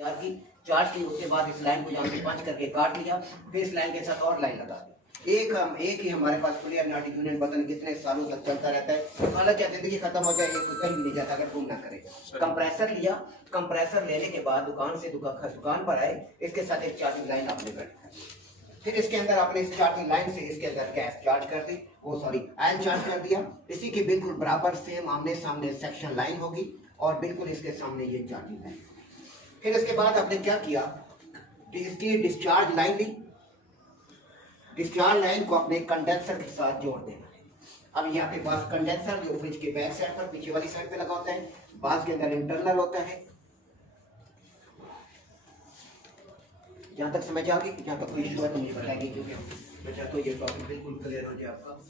तैयार की, चार्ज की, उसके बाद इस लाइन को यहाँ पे पंच करके काट लिया, फिर इस लाइन के साथ और लाइन लगा दी। एक ही हमारे पास क्लियर नाटी यूनियन बटन कितने सालों तक चलता रहता है, हालांकि जिंदगी खत्म हो जाए ये कोई कहीं नहीं जाता अगर घूम ना करे। कंप्रेसर लिया, कंप्रेसर लेने के बाद दुकान से दुकान पर आए, इसके साथ एक चार्जिंग लाइन आपने बैठा, फिर इसके अंदर आपने इस चार्जिंग लाइन से इसके अंदर गैस चार्ज कर दी, वो सॉरी आयल चार्ज कर दिया। इसी के बिल्कुल बराबर सेम आमने सामने सेक्शन लाइन होगी और बिल्कुल इसके सामने ये चार्जिंग लाइन। फिर इसके बाद आपने क्या किया, इसकी डिस्चार्ज लाइन ली, डिस्चार्ज लाइन को अपने कंडेंसर के साथ जोड़ देना है। अब यहाँ पे पास कंडेंसर जो फ्रिज के बैक साइड पर पीछे वाली साइड पे लगा होता है, बास के अंदर इंटरनल होता है। जहाँ तक समझ आ गई, जहाँ तक कोई इशू है तो मुझे बताएंगे, क्योंकि मैं चाहता हूँ ये टॉपिक बिल्कुल क्लियर हो जाए आपका।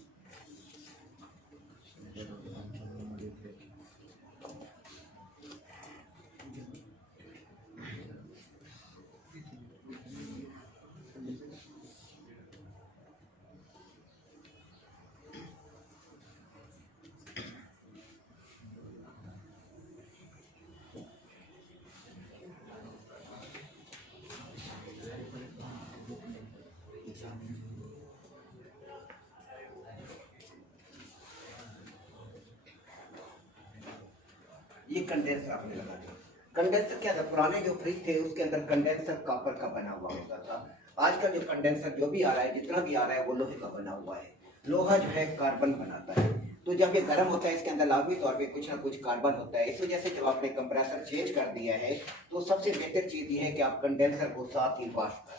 ये कंडेंसर आपने लगा दिया। कंडेंसर क्या था, पुराने जो फ्रिज थे उसके अंदर कंडेंसर कॉपर का बना हुआ होता था। आजकल जो कंडेंसर जो भी आ रहा है, जितना भी आ रहा है वो लोहे का बना हुआ है। लोहा जो है कार्बन बनाता है, तो जब ये गर्म होता है इसके अंदर लाजमी तौर पे कुछ ना कुछ कार्बन होता है। इस वजह से जब आपने कंप्रेसर चेंज कर दिया है तो सबसे बेहतर चीज ये है कि आप कंडेंसर को साथ ही वॉश कर,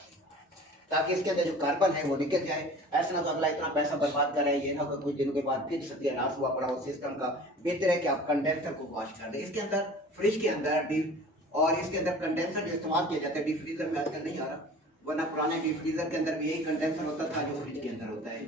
ताकि इसके अंदर जो कार्बन है वो निकल जाए। ऐसा ना हो अगला इतना पैसा बर्बाद कर रहे हैं, ये ना हो कुछ दिनों के बाद फिर सत्यानाश हुआ पड़ा हो सिस्टम का। बेहतर है कि आप कंडेंसर को वॉश कर दें। इसके अंदर फ्रिज के अंदर डीप और इसके अंदर कंडेंसर जो इस्तेमाल किया जाता है डीप फ्रीजर में आजकल नहीं आ रहा, वरना पुराने डीप फ्रीजर के अंदर भी यही कंडेंसर होता था जो फ्रिज के अंदर होता है।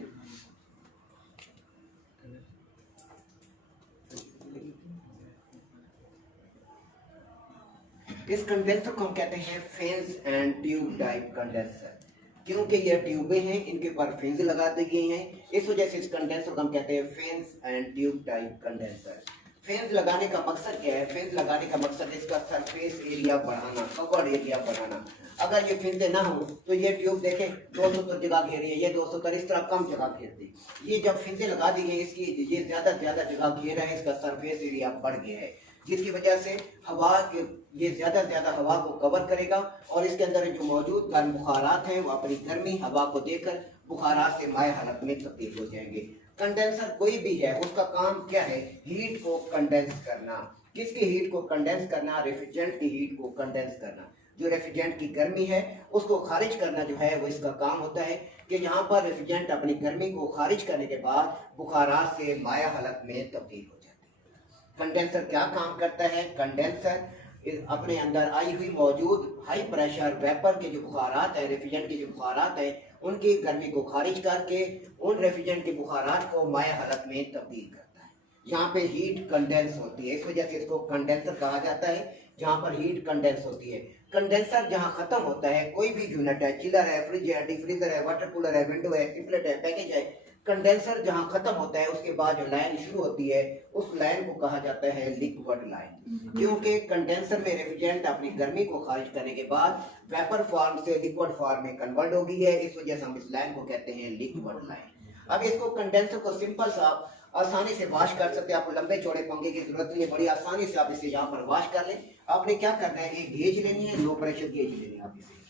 इस कंडेंसर को हम कहते हैं fence and tube type condenser, क्योंकि ये ट्यूबें हैं, इनके ऊपर फेंस लगा दी गई हैं, इस वजह से इस कंडेंसर को हम कहते हैं fence and tube type condenser. Fence लगाने का मकसद क्या है, फेंस लगाने का मकसद है इसका सरफेस एरिया बढ़ाना, कवर एरिया बढ़ाना। अगर ये फेंसे ना हो तो ये ट्यूब देखें 270 जगह घेर रही है, ये 270 इस तरह कम जगह घेरती। ये जब फेंसे लगा दी गई इसकी ये ज्यादा जगह घेर रहा है, इसका सरफेस एरिया बढ़ गया है, जिसकी वजह से हवा के ये ज्यादा हवा को कवर करेगा और इसके अंदर जो मौजूद गर्म बुखारात हैं वो अपनी गर्मी हवा को देकर बुखारात से माय हालत में तब्दील हो जाएंगे। कंडेंसर कोई भी है उसका काम क्या है, हीट को कंडेंस करना। किसकी हीट को कंडेंस करना, रेफ्रिजरेंट की हीट को कंडेंस करना। जो रेफ्रिजरेंट की गर्मी है उसको खारिज करना जो है वो इसका काम होता है कि यहाँ पर रेफ्रिजरेंट अपनी गर्मी को खारिज करने के बाद बुखारात से माया हालत में तब्दील हो जाए। कंडेंसर क्या काम करता है, कंडेंसर अपने अंदर आई हुई मौजूद हाई प्रेशर वेपर के जो बुखारात है, रेफ्रिजरेंट के जो बुखारात है, उनकी गर्मी को खारिज करके उन रेफ्रिजरेंट के बुखारात को माया हालत में तब्दील करता है। यहाँ पे हीट कंडेंस होती है, इस वजह से इसको कंडेंसर कहा जाता है, जहाँ पर हीट कंडेंस होती है। कंडेंसर जहाँ खत्म होता है, कोई भी यूनिट है, चिलर है, फ्रिज है, डिफ्रीजर है, वाटर कूलर है, विंडो है, टिफलेट है, पैकेज है, कंडेंसर जहां खत्म होता है उसके बाद जो लाइन शुरू होती है उस लाइन को कहा जाता है लिक्विड लाइन, क्योंकि कंडेंसर में रेफ्रिजरेंट अपनी गर्मी को खारिज करने के बाद वेपर फॉर्म से लिक्विड फॉर्म में कन्वर्ट हो गई है, इस वजह से हम इस लाइन को कहते हैं लिक्विड लाइन। अब इसको कंडेंसर को सिंपल सा आसानी से वॉश कर सकते हैं, आपको लंबे चौड़े पंखे की जरूरत नहीं है, बड़ी आसानी से आप इसे यहाँ पर वॉश कर लें। आपने क्या करना है, एक गेज लेनी है, लो प्रेशर गेज लेनी है आप इसे।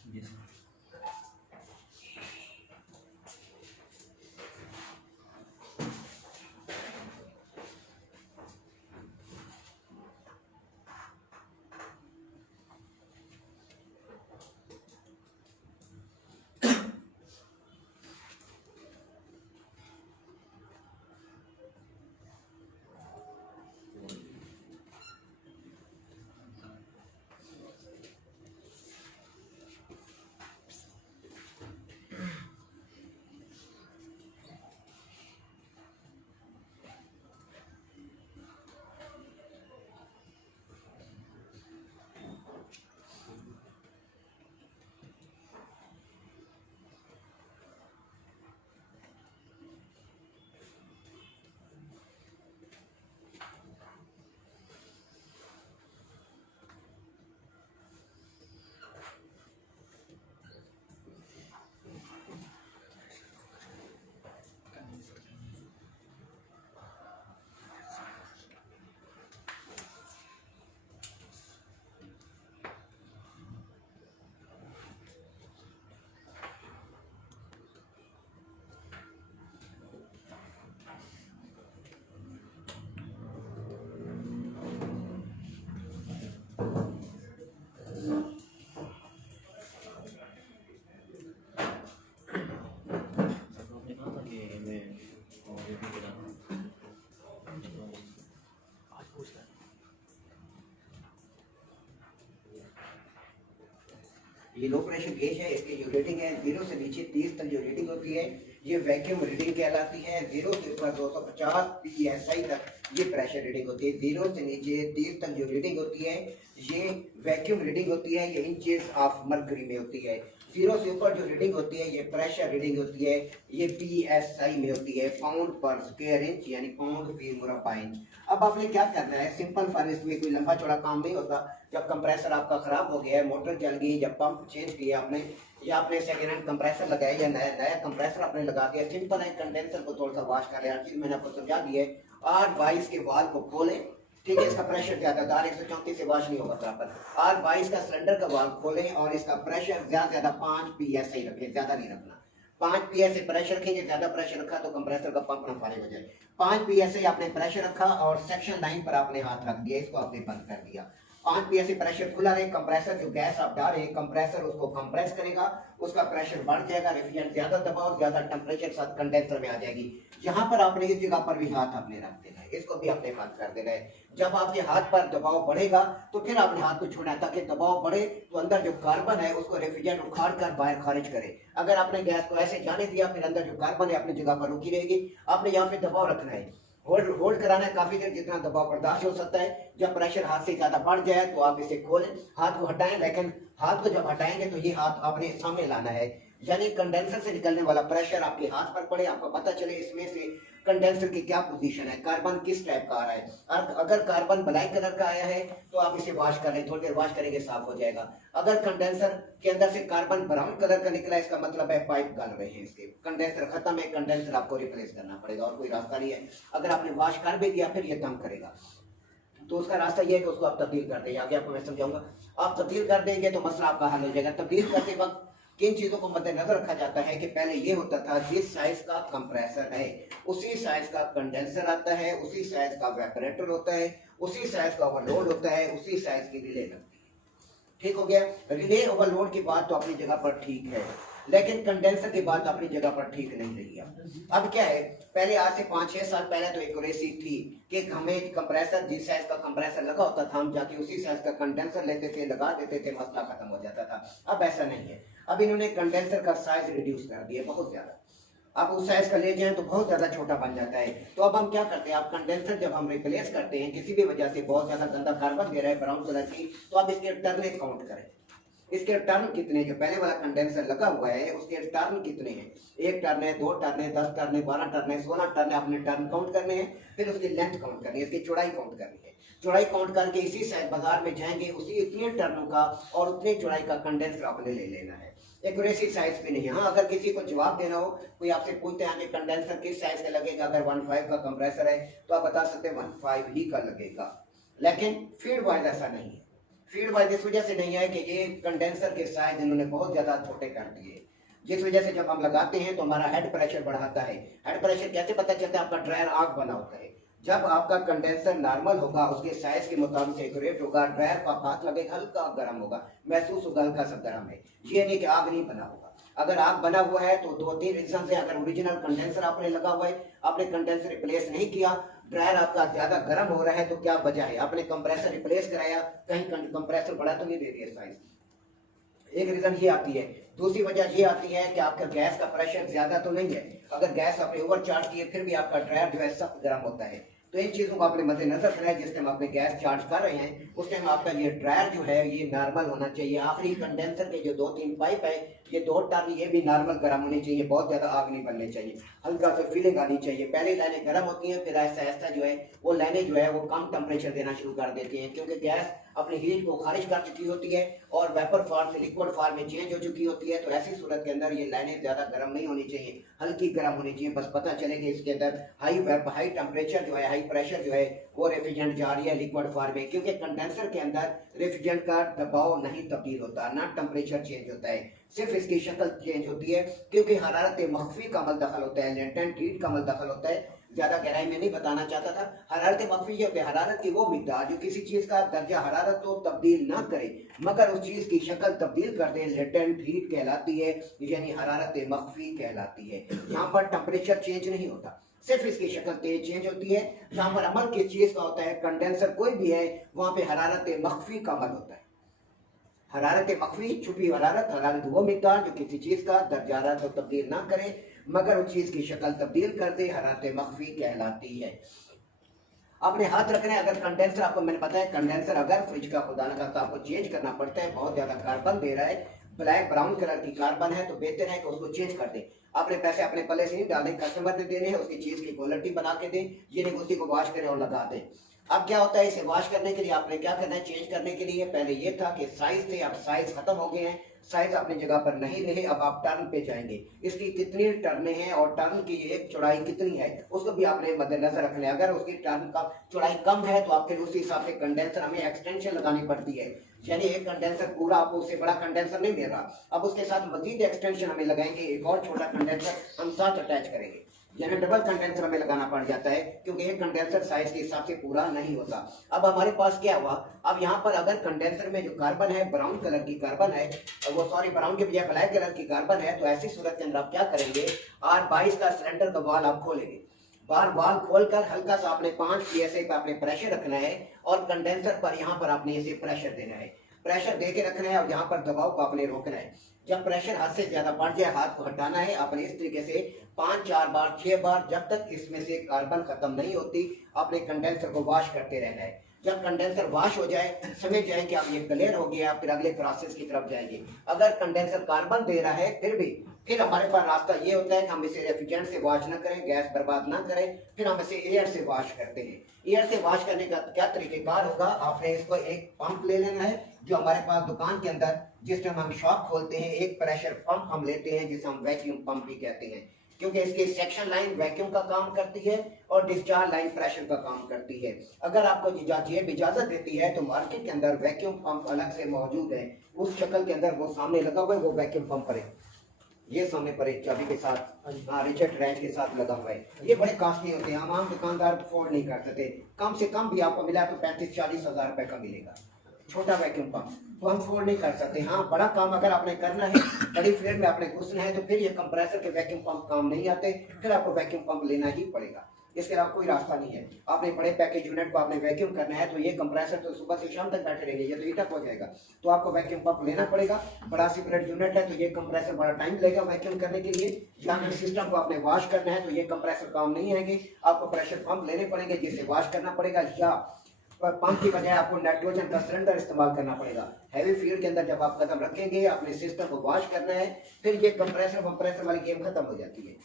ये लो प्रेशर गेज है, इसकी जो रीडिंग है 0 से नीचे 30 तक जो रीडिंग होती है ये वैक्यूम रीडिंग कहलाती है। 0 से ऊपर 250 psi तक ये प्रेशर रीडिंग होती है। 0 से नीचे 30 तक जो रीडिंग होती है ये वैक्यूम रीडिंग होती है, ये इंचेस ऑफ मर्करी में होती है। 0 से ऊपर जो रीडिंग होती है ये प्रेशर रीडिंग होती है, ये psi में होती है, पाउंड पर स्क्वायर इंच यानी पाउंड फी मुरब्बा इंच। अब आपने क्या करना है, सिंपल फर्नेस में कोई लंबा चौड़ा काम नहीं होता। जब कंप्रेसर आपका खराब हो गया है, मोटर जल गई, जब पंप चेंज किया आपने, या आपने सेकेंड हैंड कंप्रेसर लगाया या नया कंप्रेसर आपने लगा दिया, सिंपल है, कंडेंसर को थोड़ा सा वॉश कर लिया। हर चीज मैंने आपको समझा दी है। R22 के वाल्व को खोलें, ठीक है, इसका प्रेशर ज्यादा R134 से वॉश नहीं होगा बराबर। R22 का सिलेंडर का वाल्व खोलें और इसका प्रेशर ज्यादा 5 psi रखें, ज्यादा नहीं रखना। 5 psi प्रेशर रखेंगे, ज्यादा प्रेशर रखा तो कंप्रेसर का पंप ना फारिग हो जाए। 5 psi आपने प्रेशर रखा और सेक्शन लाइन पर आपने हाथ रख दिया, इसको आपने बंद कर दिया। 5 psi प्रेशर खुला रहे, कंप्रेसर जो गैस आप डाल रहे हैं कंप्रेसर उसको कंप्रेस करेगा, उसका प्रेशर बढ़ जाएगा, रेफ्रिजरेंट ज्यादा दबाव ज्यादा टेम्परेचर के साथ कंडेंसर में आ जाएगी। यहाँ पर आपने इस जगह पर भी हाथ आपने रख देना है, इसको भी आपने बंद कर देना है। जब आपके हाथ पर दबाव बढ़ेगा तो फिर आपने हाथ को छोड़ना है, ताकि दबाव बढ़े तो अंदर जो कार्बन है उसको रेफ्रिजरेंट उखाड़ कर बाहर खारिज करे। अगर आपने गैस को ऐसे जाने दिया फिर अंदर जो कार्बन है अपनी जगह पर रुकी रहेगी। आपने यहाँ पे दबाव रखना है, होल्ड कराना है काफी देर, जितना दबाव बर्दाश्त हो सकता है। जब प्रेशर हाथ से ज्यादा बढ़ जाए तो आप इसे खोलें, हाथ को हटाएं, लेकिन हाथ को जब हटाएंगे तो ये हाथ आपने सामने लाना है, यानी कंडेंसर से निकलने वाला प्रेशर आपके हाथ पर पड़े, आपको पता चले इसमें से कंडेंसर की क्या पोजीशन है, कार्बन किस टाइप का आ रहा है। और अगर कार्बन ब्लैक कलर का आया है तो आप इसे वॉश कर लें, थोड़ी देर वॉश करेंगे साफ हो जाएगा। अगर कंडेंसर के अंदर से कार्बन ब्राउन कलर का निकला, इसका मतलब है पाइप गल रहे हैं, इसके कंडेंसर खत्म है, कंडेंसर आपको रिप्लेस करना पड़ेगा और कोई रास्ता नहीं है। अगर आपने वॉश कर भी दिया फिर ये तंग करेगा, तो उसका रास्ता ये है कि उसको आप तब्दील कर देंगे। आगे आपको मैं समझाऊंगा, आप तब्दील कर देंगे तो मसला आपका हल हो जाएगा। तब्दील करते वक्त किन चीजों को मद्देनजर रखा जाता है कि पहले ये होता था जिस साइज का कंप्रेसर है उसी साइज का कंडेंसर आता है, उसी साइज का वेपरेटर होता है, उसी साइज का ओवरलोड होता है, उसी साइज की रिले लगती है। ठीक हो गया। रिले ओवरलोड की बात तो अपनी जगह पर ठीक है, लेकिन कंडेंसर की बात अपनी जगह पर ठीक नहीं रही है। अब क्या है, पहले आज से 5-6 साल पहले तो एक्यूरेसी थी कि हमें कंप्रेसर जिस साइज का कंप्रेसर लगा होता था हम जाके उसी साइज का कंडेंसर लेते थे, लगा देते थे, मसला खत्म हो जाता था। अब ऐसा नहीं है, अब इन्होंने कंडेंसर का साइज रिड्यूस कर दिया बहुत ज्यादा। अब उस साइज का ले जाएं तो बहुत ज्यादा छोटा बन जाता है। तो अब हम क्या करते हैं, आप कंडेंसर जब हम रिप्लेस करते हैं किसी भी वजह से बहुत ज्यादा गंदा कार्बन दे रहा है ब्राउन कलर की, तो आप इसके टर्न काउंट करें, इसके टर्न कितने, जो पहले वाला कंडेंसर लगा हुआ है उसके टर्न कितने हैं। 1 टर्न है, 2 टर्न है, 10 टर्न है, 12 टर्न है, 16 टर्न है, आपने टर्न काउंट करने हैं। फिर उसकी लेंथ काउंट करनी है, इसकी चौड़ाई काउंट करनी है। चौड़ाई काउंट करके इसी साइज बाजार में जाएंगे उसी इतने टर्नों का और उतने चौड़ाई का कंडेंसर आपने ले लेना है। एक्यूरेसी साइज पे नहीं है। हाँ, अगर किसी को जवाब देना हो, कोई आपसे पूछते हैं कि कंडेंसर किस साइज का लगेगा, अगर 1.5 का कंप्रेसर है तो आप बता सकते हैं 1.5 ही का लगेगा, लेकिन फीड वाइज ऐसा नहीं है। फीड वाइज इस वजह से नहीं है कि ये कंडेंसर के साइज इन्होंने बहुत ज्यादा छोटे कर दिए, जिस वजह से जब हम लगाते हैं तो हमारा हेड प्रेशर बढ़ाता है। हेड प्रेशर कैसे पता चलता है, आपका ड्रायर आग बना होता है। जब आपका कंडेंसर नॉर्मल होगा, उसके साइज के मुताबिक एक्यूरेट होगा, ड्रायर का हाथ लगेगा, हल्का गर्म होगा, महसूस होगा हल्का सा गर्म है, ये नहीं कि आग नहीं बना होगा। अगर आग बना हुआ है तो 2-3 रीजन से, अगर ओरिजिनल कंडेंसर आपने लगा हुआ है, आपने कंडेंसर रिप्लेस नहीं किया, ड्रायर आपका ज्यादा गर्म हो रहा है, तो क्या वजह है, आपने कंप्रेसर रिप्लेस कराया, कहीं कंप्रेसर बड़ा तो नहीं दे दिया साइज, एक रीजन ये आती है। दूसरी वजह ये आती है कि आपका गैस का प्रेशर ज्यादा तो नहीं है, अगर गैस आपने ओवर चार्ज की है फिर भी आपका ड्रायर जो है सख्त गर्म होता है। तो इन चीजों को आपने मद्देनजर रखना है, जिस टाइम आपने गैस चार्ज कर रहे हैं उस टाइम आपका ये ड्रायर जो है ये नॉर्मल होना चाहिए। आखिरी कंडेंसर के जो 2-3 पाइप है, ये 2 टर्न ये भी नॉर्मल गर्म होनी चाहिए, बहुत ज्यादा आग नहीं बननी चाहिए, हल्का सा फीलिंग आनी चाहिए। पहले लाइनें गर्म होती हैं, फिर ऐसा ऐसा जो है वो लाइनें जो है वो कम टेम्परेचर देना शुरू कर देती हैं, क्योंकि गैस अपनी हीट को खारिज कर चुकी होती है और वेपर फॉर्म से लिक्विड फॉर्म में चेंज हो चुकी होती है। तो ऐसी सूरत के अंदर ये लाइनें ज्यादा गर्म नहीं होनी चाहिए, हल्की गर्म होनी चाहिए, बस पता चले कि इसके अंदर हाई टेम्परेचर जो है, हाई प्रेशर जो है वो रेफ्रिजरेंट जा रही है लिक्विड फॉर्म में, क्योंकि कंडेंसर के अंदर रेफ्रिजरेंट का दबाव नहीं तब्दील होता, ना टेम्परेचर चेंज होता है, सिर्फ इसकी शक्ल चेंज होती है, क्योंकि हरारत मख्फी का अमल दखल होता है, लेटेंट हीट का अमल दखल होता है। ज्यादा गहराई में नहीं बताना चाहता था। हरारत मख्फी ये होती है, हरारत की वो मिकदार जो किसी चीज का दर्जा हरारत को तब्दील ना करे मगर उस चीज की शक्ल तब्दील कर दे, लेटेंट हीट कहलाती है, यानी हरारत मख्फी कहलाती है। यहाँ पर टेम्परेचर चेंज नहीं होता, सिर्फ इसकी शक्ल तेज चेंज होती है। जहां पर अमल किस चीज का होता है, कंडेंसर कोई भी है वहां पे हरारत मख्फी का अमल होता है। हरारत मख्फी छुपी हरारत, हरारत वो मिकदार जो किसी चीज का दर्जा हरारत तो तब्दील ना करे मगर उस चीज की शक्ल तब्दील कर दे, हरारत मख्फी कहलाती है। आपने हाथ रखना है। अगर कंडेंसर, आपको मैंने बताया कंडेंसर अगर फ्रिज का खुदा न खास्ता आपको चेंज करना पड़ता है, बहुत ज्यादा कार्बन दे रहा है, ब्लैक ब्राउन कलर की कार्बन है, तो बेहतर है कि उसको चेंज कर दे। आपने पैसे अपने पल्ले से नहीं डालने, कस्टमर ने देने हैं, उसकी चीज की क्वालिटी बना के दें, ये नहीं उसी को वॉश करें और लगा दें। अब क्या होता है, इसे वॉश करने के लिए आपने क्या करना है, चेंज करने के लिए पहले ये था कि साइज थे, अब साइज खत्म हो गए हैं, साइज अपनी जगह पर नहीं रहे, अब आप टर्न पे जाएंगे। इसकी कितनी टर्ने हैं और टर्न की एक चौड़ाई कितनी है उसको भी आपने मद्देनजर रखना है। अगर उसकी टर्न का चौड़ाई कम है तो आप फिर उसी हिसाब से कंडेंसर हमें एक्सटेंशन लगानी पड़ती है, यानी एक कंडेंसर पूरा आपको उससे बड़ा कंडेंसर नहीं मिल रहा, अब उसके साथ मजीद एक्सटेंशन हमें लगाएंगे, एक और छोटा कंडेंसर हम साथ अटैच करेंगे, यानी डबल कंडेंसर हमें लगाना पड़ जाता है क्योंकि एक कंडेंसर साइज के हिसाब से पूरा नहीं होता। अब हमारे पास क्या हुआ, अब यहाँ पर अगर कंडेंसर में जो कार्बन है ब्राउन कलर की कार्बन है, वो सॉरी ब्राउन के बजाय ब्लैक कलर की कार्बन है, तो ऐसी सूरत के अंदर आप क्या करेंगे, R22 का सिलेंडर का वाल आप खोलेंगे, वाल खोलकर हल्का सा आपने 5 PSI पर आपने प्रेशर रखना है और कंडेंसर पर यहाँ पर आपने इसे प्रेशर देना है, प्रेशर दे के रखना है और यहाँ पर दबाव को आपने रोकना है। जब प्रेशर हाथ से ज्यादा बढ़ जाए हाथ को हटाना है, आपने इस तरीके से 5 4 बार 6 बार, जब तक इसमें से कार्बन खत्म नहीं होती आपने कंडेंसर को वॉश करते रहना है। जब कंडेंसर वॉश हो जाए, समझ जाए कि अब ये क्लियर हो गया, फिर अगले प्रोसेस की तरफ जाएंगे। अगर कंडेंसर कार्बन दे रहा है फिर हमारे पास रास्ता ये होता है कि हम इसे रेफ्रिजरेंट से वॉश ना करें, गैस बर्बाद ना करें, फिर हम इसे एयर से वॉश करते हैं। एयर से वॉश करने का क्या तरीकेकार होगा, आपने इसको एक पंप ले लेना है जो हमारे पास दुकान के अंदर जिस टाइम हम शॉप खोलते हैं एक प्रेशर पंप हम लेते हैं जिसे हम वैक्यूम पंप भी कहते हैं, क्योंकि इसकी सेक्शन लाइन वैक्यूम का काम करती है और डिस्चार्ज लाइन प्रेशर का काम करती है। अगर आपको जेब इजाजत देती है तो मार्केट के अंदर वैक्यूम पंप अलग से मौजूद है, उस शक्ल के अंदर वो सामने लगा हुआ है, वो वैक्यूम पंप है, ये सामने पर एक चाबी के साथ रिचर्ड रैंच के साथ लगा हुआ है। ये बड़े कॉस्टली होते हैं, आम दुकानदार अफोर्ड नहीं कर सकते, कम से कम भी आपको मिला तो 35-40 हज़ार रुपए का मिलेगा छोटा वैक्यूम पंप, तो हम अफोर्ड नहीं कर सकते। हाँ, बड़ा काम अगर आपने करना है, बड़ी फील्ड में आपने घुसना है, तो फिर ये कंप्रेसर के वैक्यूम पंप काम नहीं आते, फिर आपको वैक्यूम पंप लेना ही पड़ेगा, इसके अलावा कोई रास्ता नहीं है। आपने बड़े पैकेज यूनिट को आपने वैक्यूम करना है तो ये कंप्रेसर तो सुबह से शाम तक बैठे रहेंगे, ये तो हीटअप हो जाएगा, तो आपको वैक्यूम पंप लेना पड़ेगा। बड़ा सेपरेट यूनिट है तो ये कंप्रेसर बड़ा टाइम लगेगा वैक्यूम करने के लिए। या फिर सिस्टम को आपने वॉश करना है तो ये कंप्रेसर काम नहीं आएंगे, आपको प्रेशर पंप लेने पड़ेंगे जिसे वॉश करना पड़ेगा, या पंप की बजाय आपको नाइट्रोजन का सिलेंडर इस्तेमाल करना पड़ेगा। हैवी फील्ड के अंदर जब आप कदम रखेंगे, अपने सिस्टम को वॉश करना है, फिर ये कंप्रेसर वाली गेम खत्म हो जाती है।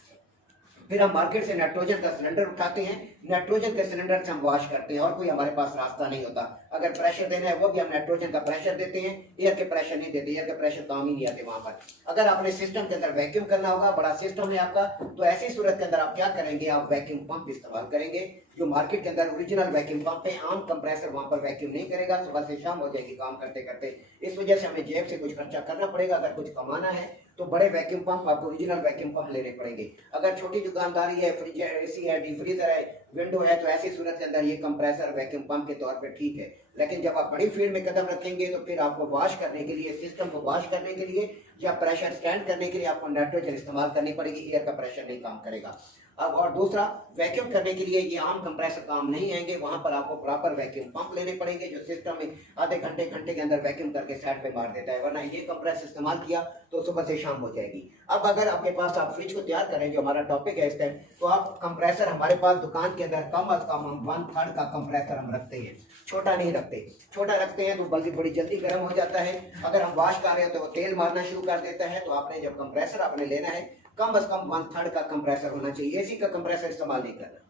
फिर हम मार्केट से नाइट्रोजन का सिलेंडर उठाते हैं, नाइट्रोजन के सिलेंडर से हम वॉश करते हैं और कोई हमारे पास रास्ता नहीं होता। अगर प्रेशर देना है वो भी हम नाइट्रोजन का प्रेशर देते हैं, एयर के प्रेशर नहीं देते, एयर के प्रेशर काम ही नहीं आते वहां पर। अगर आपने सिस्टम के अंदर वैक्यूम करना होगा, बड़ा सिस्टम है आपका, तो ऐसी सूरत के अंदर आप क्या करेंगे, आप वैक्यूम पंप इस्तेमाल करेंगे जो मार्केट के अंदर ओरिजिनल वैक्यूम पंप है। आम कंप्रेसर वहां पर वैक्यूम नहीं करेगा, सुबह से शाम हो जाएगी काम करते करते। इस वजह से हमें जेब से कुछ खर्चा करना पड़ेगा। अगर कुछ कमाना है तो बड़े वैक्यूम पंप, आपको ओरिजिनल वैक्यूम पंप लेने पड़ेंगे। अगर छोटी दुकानदारी है, फ्रिज है, एसी है, डीप फ्रीजर है, विंडो है, तो ऐसी सूरत के अंदर ये कंप्रेसर वैक्यूम पंप के तौर पे ठीक है। लेकिन जब आप बड़ी फील्ड में कदम रखेंगे तो फिर आपको वॉश करने के लिए, सिस्टम को वॉश करने के लिए या प्रेशर स्टैंड करने के लिए आपको नाइट्रोजन इस्तेमाल करनी पड़ेगी, एयर का प्रेशर नहीं काम करेगा। अब और दूसरा, वैक्यूम करने के लिए ये आम कंप्रेसर काम नहीं आएंगे, वहां पर आपको प्रॉपर वैक्यूम पंप लेने पड़ेंगे जो सिस्टम में आधे घंटे के अंदर वैक्यूम करके साइड पे मार देता है, वरना ये कंप्रेसर इस्तेमाल किया तो सुबह से शाम हो जाएगी। अब अगर आपके पास आप फ्रिज को तैयार करें, जो हमारा टॉपिक है इस टाइम, तो आप कंप्रेसर हमारे पास दुकान के अंदर कम अज कम हम 1/3 का कंप्रेसर हम रखते हैं, छोटा नहीं रखते। छोटा रखते हैं तो बल्कि बड़ी जल्दी गर्म हो जाता है, अगर हम वॉश कर रहे हैं तो वो तेल मारना शुरू कर देता है। तो आपने जब कंप्रेसर आपने लेना है, कम से कम 1/3 का कंप्रेसर होना चाहिए। एसी का कंप्रेसर इस्तेमाल नहीं करना,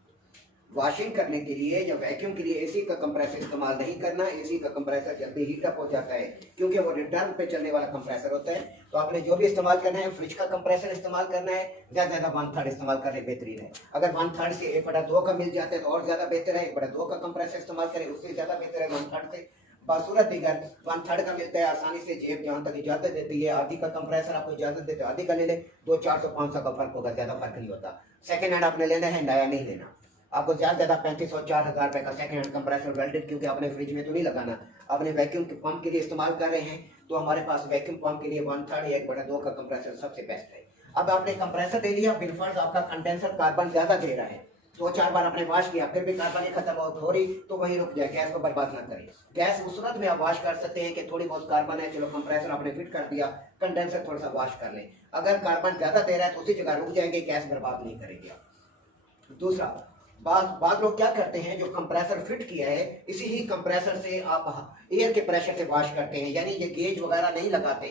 वॉशिंग करने के लिए या वैक्यूम के लिए एसी का कंप्रेसर इस्तेमाल नहीं करना। एसी का कंप्रेसर जल्दी हीटअप हो जाता है क्योंकि वो रिटर्न पे चलने वाला कंप्रेसर होता है। तो आपने जो भी इस्तेमाल करना है, फ्रिज का कंप्रेसर इस्तेमाल करना है, ज्यादा 1/3 इस्तेमाल करने बेहतरीन है। अगर 1/3 से 1/2 का मिल जाता है तो और ज्यादा बेहतर है, 1/2 का कंप्रेसर इस्तेमाल करें, उससे ज्यादा बेहतर है 1/3 से। बासूरत दिगर 1/3 का मिलता है आसानी से, जेब जहाँ तक इजाजत देती है। आधी का कंप्रेसर आपको इजाजत देते आधी का ले ले, 200-400-500 का फर्क होगा, ज्यादा फर्क नहीं होता। सेकंड हैंड आपने लेना है, नया नहीं लेना। आपको ज्यादा 3500-4000 रुपए का सेकंड हैंड कंप्रेसर वेल्डेड, क्योंकि आपने फ्रिज में तो नहीं लगाना, आपने वैक्यूम पंप के लिए इस्तेमाल कर रहे हैं, तो हमारे पास वैक्यूम पंप के लिए 1/3 या 1/2 का कंप्रेसर सबसे बेस्ट है। अब आपने कंप्रेसर दे लिया, बिलफर्ज आपका कंडेंसर कार्बन ज्यादा दे रहा है, 2-4 बार आपने वॉश किया फिर भी कार्बन खत्म हो रही तो वहीं रुक जाए, गैस को बर्बाद ना करें। गैस उस सूरत में आप वॉश कर सकते हैं कि थोड़ी बहुत कार्बन है, चलो कंप्रेसर आपने फिट कर दिया, कंडेंसर थोड़ा सा वॉश कर लें। अगर कार्बन ज्यादा दे रहा है तो उसी जगह रुक जाएंगे, गैस बर्बाद नहीं करेंगे आप। दूसरा, बाद लोग क्या करते हैं, जो कंप्रेसर फिट किया है इसी ही कंप्रेसर से आप एयर के प्रेशर से वॉश करते हैं, यानी ये गेज वगैरह नहीं लगाते,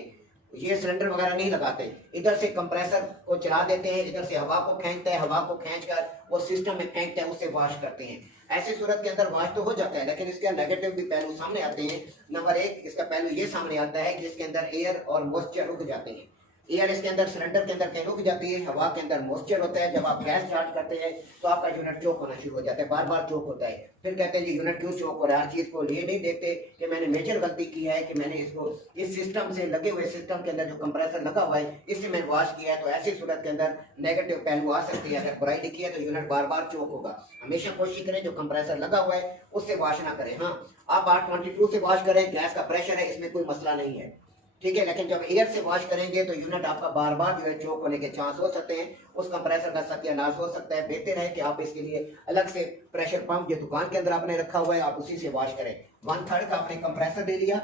ये सिलेंडर वगैरह नहीं लगाते, इधर से कंप्रेसर को चला देते हैं, इधर से हवा को खींचते हैं, हवा को खींचकर वो सिस्टम में फेंकते हैं, उससे वॉश करते हैं। ऐसी सूरत के अंदर वॉश तो हो जाता है, लेकिन इसके नेगेटिव भी पहलू सामने आते हैं। नंबर 1 इसका पहलू ये सामने आता है कि इसके अंदर एयर और मॉइस्चर रुक जाते हैं। एयर इसके अंदर सिलेंडर के अंदर कहीं रुक जाती है, हवा के अंदर मॉइस्चर होता है। जब आप गैस स्टार्ट करते हैं तो आपका यूनिट चोक होना शुरू हो जाता है, बार बार चोक होता है। फिर कहते हैं जी यूनिट क्यों चोक हो रहा है, चीज को ये नहीं देखते कि मैंने मेजर गलती की है कि मैंने इसको इस सिस्टम से लगे हुए सिस्टम के अंदर जो कंप्रेसर लगा हुआ है इससे मैंने वॉश किया है। तो ऐसी सूरत के अंदर नेगेटिव पहलू आ सकती है। अगर बुराई लिखी है तो यूनिट बार बार चोक होगा। हमेशा कोशिश करें जो कंप्रेसर लगा हुआ है उससे वॉश ना करें। हाँ, आप R22 से वॉश करें, गैस का प्रेशर है, इसमें कोई मसला नहीं है, ठीक है। लेकिन जब एयर से वॉश करेंगे तो यूनिट आपका बार बार जो है चोक होने के चांस हो सकते हैं, उस कंप्रेसर का सत्यानाश हो सकता है। बेहतर है कि आप इसके लिए अलग से प्रेशर पंप जो दुकान के अंदर आपने रखा हुआ है आप उसी से वॉश करें। 1/3 का आपने कंप्रेसर ले लिया।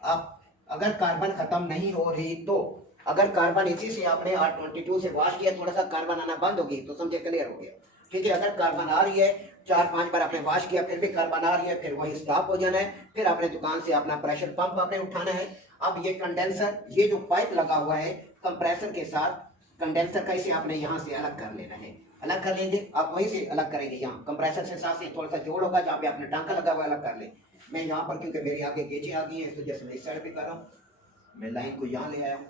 आप अगर कार्बन खत्म नहीं हो रही तो अगर कार्बन इसी से आपने R22 से वॉश किया, थोड़ा सा कार्बन आना बंद होगी तो समझे क्लियर हो गया, ठीक है। अगर कार्बन आ रही है, 4-5 बार आपने वॉश किया फिर भी कार्बन आ रही है, फिर वही स्टॉप हो जाना है। फिर आपने दुकान से अपना प्रेशर पंप आपने उठाना है। अब ये कंडेंसर, ये जो पाइप लगा हुआ है कंप्रेसर के साथ, कंडेंसर का इसे आपने यहाँ से अलग कर लेना है। अलग कर लेंगे, आप वहीं से अलग करेंगे, यहाँ कंप्रेसर से साथ से थोड़ा सा जोड़ होगा जहाँ पे आपने टांका लगा हुआ अलग कर ले। मैं यहाँ पर क्योंकि मेरे आगे गेजें आ गई हैं तो जैसे मैं इस साइड पे कर रहा हूँ, मैं लाइन को यहाँ ले आया हूँ।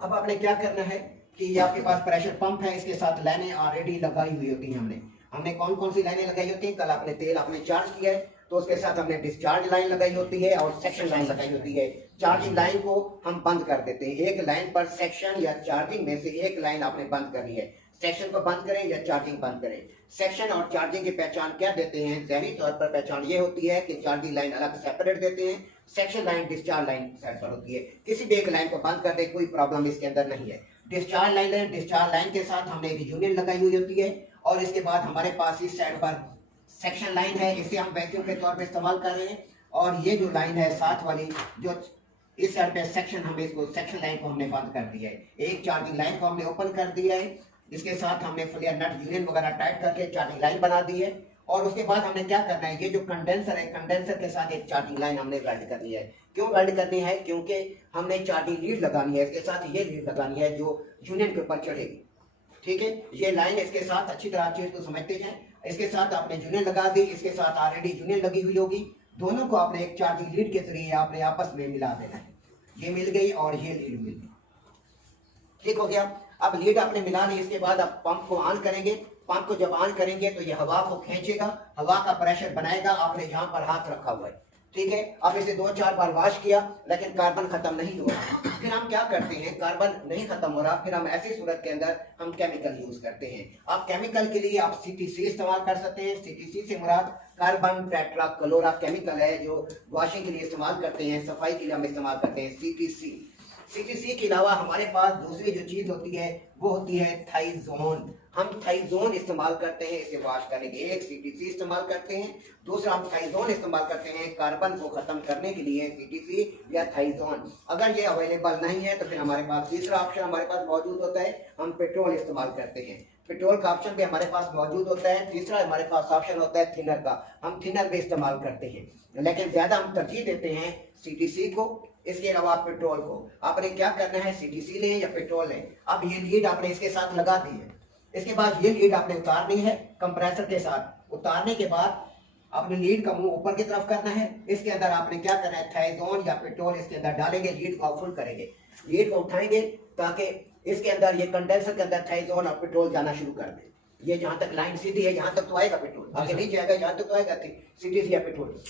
अब आपने क्या करना है कि ये आपके पास प्रेशर पंप है, इसके साथ लाइनें ऑलरेडी लगाई हुई होती हैं। हमने कौन कौन सी लाइनें लगाई होती हैं, कल आपने तेल आपने चार्ज किया है तो उसके साथ हमने डिस्चार्ज लाइन लगाई होती है और सेक्शन लाइन लगाई होती है। चार्जिंग लाइन को हम बंद कर देते हैं, एक लाइन पर सेक्शन या चार्जिंग में से एक लाइन आपने बंद करनी है। सेक्शन को बंद करें या चार्जिंग बंद करें। सेक्शन और चार्जिंग की पहचान क्या देते हैं, ज़हनी तौर पर पहचान ये होती है कि चार्जिंग लाइन अलग सेपरेट देते हैं, section line discharge line side पर होती है। किसी भी एक लाइन को बंद कर दे, कोई प्रॉब्लम इसके अंदर नहीं है। डिस्चार्ज लाइन है, डिस्चार्ज लाइन के साथ हमने एक यूनियन लगाई हुई होती है और इसके बाद हमारे पास इस साइड पर सेक्शन लाइन है, इसे हम वैक्यूम के तौर पे इस्तेमाल कर रहे हैं। और ये जो लाइन है साथ वाली जो इस साइड पे सेक्शन, हमें इसको सेक्शन लाइन को हमने बंद कर दिया है। एक चार्जिंग लाइन को हमने ओपन कर दिया है, इसके साथ हमने फ्लेयर नट यूनियन वगैरह टाइट करके चार्जिंग लाइन बना दी है। और उसके बाद हमने क्या करना है, ये जो कंडेंसर है, कंडेंसर के साथ एक चार्जिंग लाइन हमने वेल्ड करनी है। क्यों वेल्ड करनी है, क्योंकि हमने चार्जिंग लीड लगानी है, इसके साथ ये लीड लगानी है जो यूनियन के ऊपर चढ़ेगी, ठीक है। ये लाइन इसके साथ अच्छी तरह चीज को समझते जाएं। इसके साथ आपने यूनियन लगा दी, इसके साथ ऑलरेडी यूनियन लगी हुई होगी, दोनों को आपने एक चार्जिंग लीड के जरिए आपने आपस में मिला देना है। ये मिल गई और ये लीड मिल गई, ठीक हो गया। अब लीड आपने मिला ली, इसके बाद आप पंप को ऑन करेंगे। पंप को जब ऑन करेंगे तो ये हवा को खींचेगा, हवा का प्रेशर बनाएगा। आपने यहाँ पर हाथ रखा हुआ है, ठीक है। अब इसे 2-4 बार वॉश किया लेकिन कार्बन खत्म नहीं हो रहा। फिर हम क्या करते हैं, कार्बन नहीं खत्म हो रहा, फिर हम ऐसी सूरत के अंदर हम केमिकल यूज करते हैं। आप केमिकल के लिए आप CTC इस्तेमाल कर सकते हैं। CTC से मुराद कार्बन टेट्रा क्लोरा केमिकल है जो वॉशिंग के लिए इस्तेमाल करते हैं, सफाई के लिए हम इस्तेमाल करते हैं CTC के अलावा हमारे पास दूसरी जो चीज होती है वो होती है थाइजोन। हम थाइजोन इस्तेमाल करते हैं इसे वॉश करने के। एक CTC इस्तेमाल करते हैं, दूसरा हम थाइजोन इस्तेमाल करते हैं कार्बन को खत्म करने के लिए, CTC या थाइजोन। अगर ये अवेलेबल नहीं है तो फिर हमारे पास तीसरा ऑप्शन हमारे पास मौजूद होता है, हम पेट्रोल इस्तेमाल करते हैं। पेट्रोल का ऑप्शन भी हमारे पास मौजूद होता है। तीसरा हमारे पास ऑप्शन होता है थिनर का, हम थिनर भी इस्तेमाल करते हैं, लेकिन ज्यादा हम तरजीह देते हैं CTC को, इसके अलावा पेट्रोल को। आपने क्या करना है, CTC लें या पेट्रोल लें। अब ये लीड आपने इसके साथ लगा दी है, इसके बाद ये लीड आपने उतारनी है कंप्रेसर के साथ। उतारने के बाद आपने लीड का मुंह ऊपर की तरफ करना है। इसके अंदर आपने क्या करना है, थाइजोन या पेट्रोल इसके अंदर डालेंगे, लीड को फुल करेंगे, लीड को उठाएंगे ताकि इसके अंदर ये कंडेंसर के अंदर थाइजोन और पेट्रोल जाना शुरू कर दे। ये जहां तक लाइन सीधी है यहाँ तक तो आएगा पेट्रोल, आगे नहीं जाएगा, जहां तक तो आएगा CTC या पेट्रोल।